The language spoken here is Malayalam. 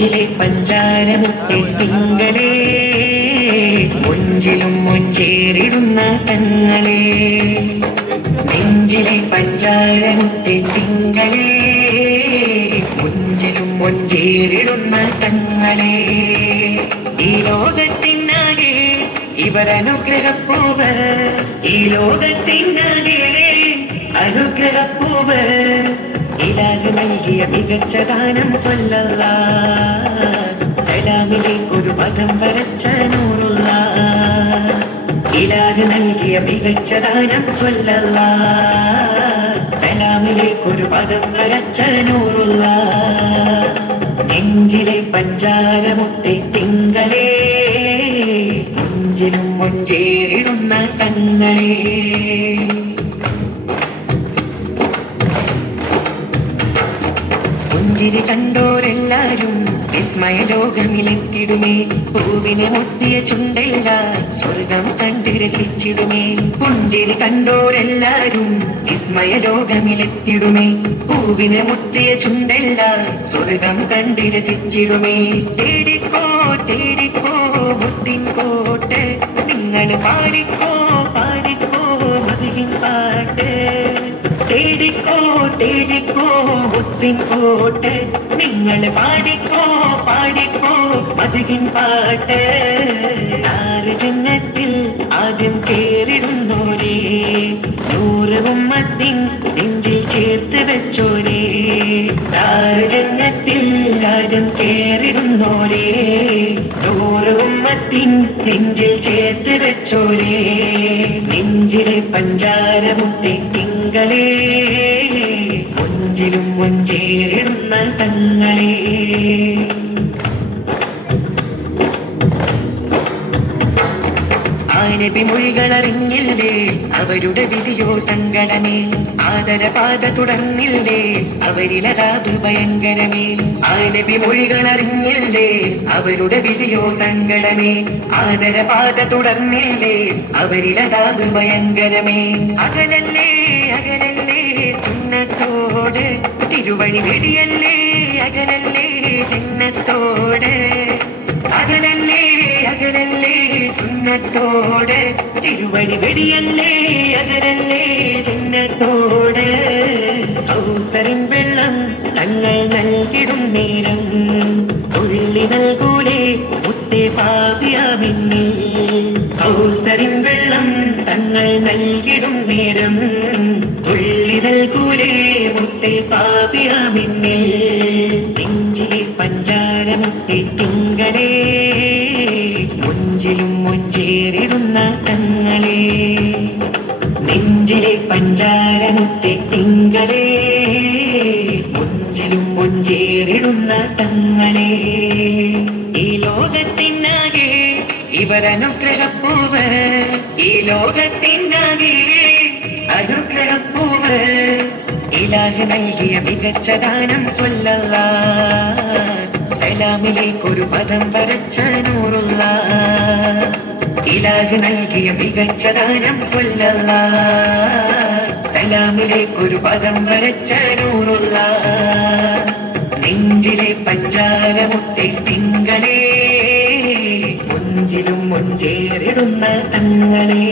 നെഞ്ചിലെ പഞ്ചാരമുത്തെ തിങ്കളേ, മുഞ്ചിലും മുഞ്ചേറിടുന്ന തങ്ങളെ. നെഞ്ചിലെ പഞ്ചാരമുത്തെ തിങ്കളേ, മുഞ്ചിലും മുഞ്ചേറിടുന്ന തങ്ങളെ. ഈ ലോകത്തിനാകെ ഇവരനുഗ്രഹപ്പൂവ്, ഈ ലോകത്തിനാകെ അനുഗ്രഹപ്പൂവ്. ഇലാഹ് നൽകിയ മികച്ച ദാനം സ്വല്ലല്ലാഹ്, സലാമിലേക്കൊരു പദം വരച്ച നൂറുല്ലാഹ്. ഇലാഹ് നൽകിയ മികച്ച ദാനം സ്വല്ലല്ലാഹ്, സലാമിലേക്കൊരു പദം വരച്ച നൂറുല്ലാഹ്. നെഞ്ചിലെ പഞ്ചാരമുത്തെ തിങ്കളേ, മുഞ്ചിലും മുഞ്ചേറിടുന്ന തങ്ങളെ. പുഞ്ചിരി കണ്ടോരെല്ലാരും വിസ്മയ ലോകമിലെത്തിടുമേ. പൂവിനെ മുത്തിയ ചുണ്ടെല്ലാം സ്വർഗം കണ്ട് രസിച്ചിടുമേ. പുഞ്ചിരി കണ്ടോരെല്ലാരും വിസ്മയ ലോകമിലെത്തിടുമേ. പൂവിനെ മുത്തിയ ചുണ്ടെല്ലാം സ്വർഗം കണ്ട് രസിച്ചിടുമേ. തേടിക്കോ തേടിക്കോ മുത്തിൻ കോട്ട്, നിങ്ങൾ പാടിക്കോ പാടിക്കോ മതിയിൻ പാട്ട്. തേടിക്കോ തേടിക്കോ മുത്തിൻ കോട്ട്, നിങ്ങൾ പാടിക്കോ പാടിക്കോ മതിയിൻ പാട്ട്. ആറ് ജന്നത്തിൽ ആദ്യം കേറിടുന്നോരേ, നൂറ് ഉമ്മത്തിൻ നെഞ്ചിൽ ചേർത്ത് വെച്ചോരേ. ആറ് ജന്നത്തിൽ ആദ്യം കേറിടുന്നോരേ, നൂറ് ഉമ്മത്തിൻ നെഞ്ചിൽ ചേർത്ത് വെച്ചോരേ. നെഞ്ചിലെ പഞ്ചാരമുത്തെ തിങ്കളേ, മുഞ്ചിലും മുഞ്ചേറിടുന്ന തങ്ങളെ. നബി മൊഴികളറിഞ്ഞില്ലേ, അവരുടെ വിധിയോ സങ്കടമേ. ആദരപാത തുടർന്നില്ലേ, അവരിലതാപ് ഭയങ്കരമേ. നബി മൊഴികളറിഞ്ഞില്ലേ, അവരുടെ വിധിയോ സങ്കടമേ. ആദരപാത തുടർന്നില്ലേ, അവരിലതാപ് ഭയങ്കരമേ. അകലല്ലേ അകലല്ലേ സുന്നത്തോട്, തിരുവഴി വെടിയല്ലേ അകലല്ലേ ജന്നത്തോട്. അകലല്ലേ അകലല്ലേ സുന്നത്തോട്, തിരുവഴി വെടിയല്ലേ അകലല്ലേ ജന്നത്തോട്. ഔസറിൻ വെള്ളം തങ്ങൾ നൽകിടും നേരം, തുള്ളി നൽകൂലേ മുത്തേ പാപിയാമിന്നിൽ. ഔസറിൻ വെള്ളം തങ്ങൾ നൽകിടും നേരം, തുള്ളി നൽകൂലേ മുത്തേ പാപിയാമിന്നിൽ. നെഞ്ചിലെ പഞ്ചാരമുത്തെ തിങ്കളേ, മുഞ്ചിലും മുഞ്ചേറിടുന്ന തങ്ങളെ. നെഞ്ചിലെ പഞ്ചാരമുത്തെ തിങ്കളേ, മുഞ്ചിലും മുഞ്ചേറിടുന്ന തങ്ങളെ. ഈ ലോകത്തിനാകെ ഇവരനുഗ്രഹപ്പൂവ്, ഈ ലോകത്തിനാകെ അനുഗ്രഹപ്പൂവ്. ഇലാഹ് നൽകിയ മികച്ച ദാനം സ്വല്ലല്ലാഹ്, സലാമിലേക്കൊരു പദം വരച്ച നൂറുല്ലാഹ്. ഇലാഹ് നൽകിയ മികച്ച ദാനം സ്വല്ലല്ലാഹ്, സലാമിലേക്കൊരു പദം വരച്ച നൂറുല്ലാഹ്. നെഞ്ചിലെ പഞ്ചാരമുത്തെ തിങ്കളേ, മുഞ്ചിലും മുഞ്ചേറിടുന്ന തങ്ങളെ.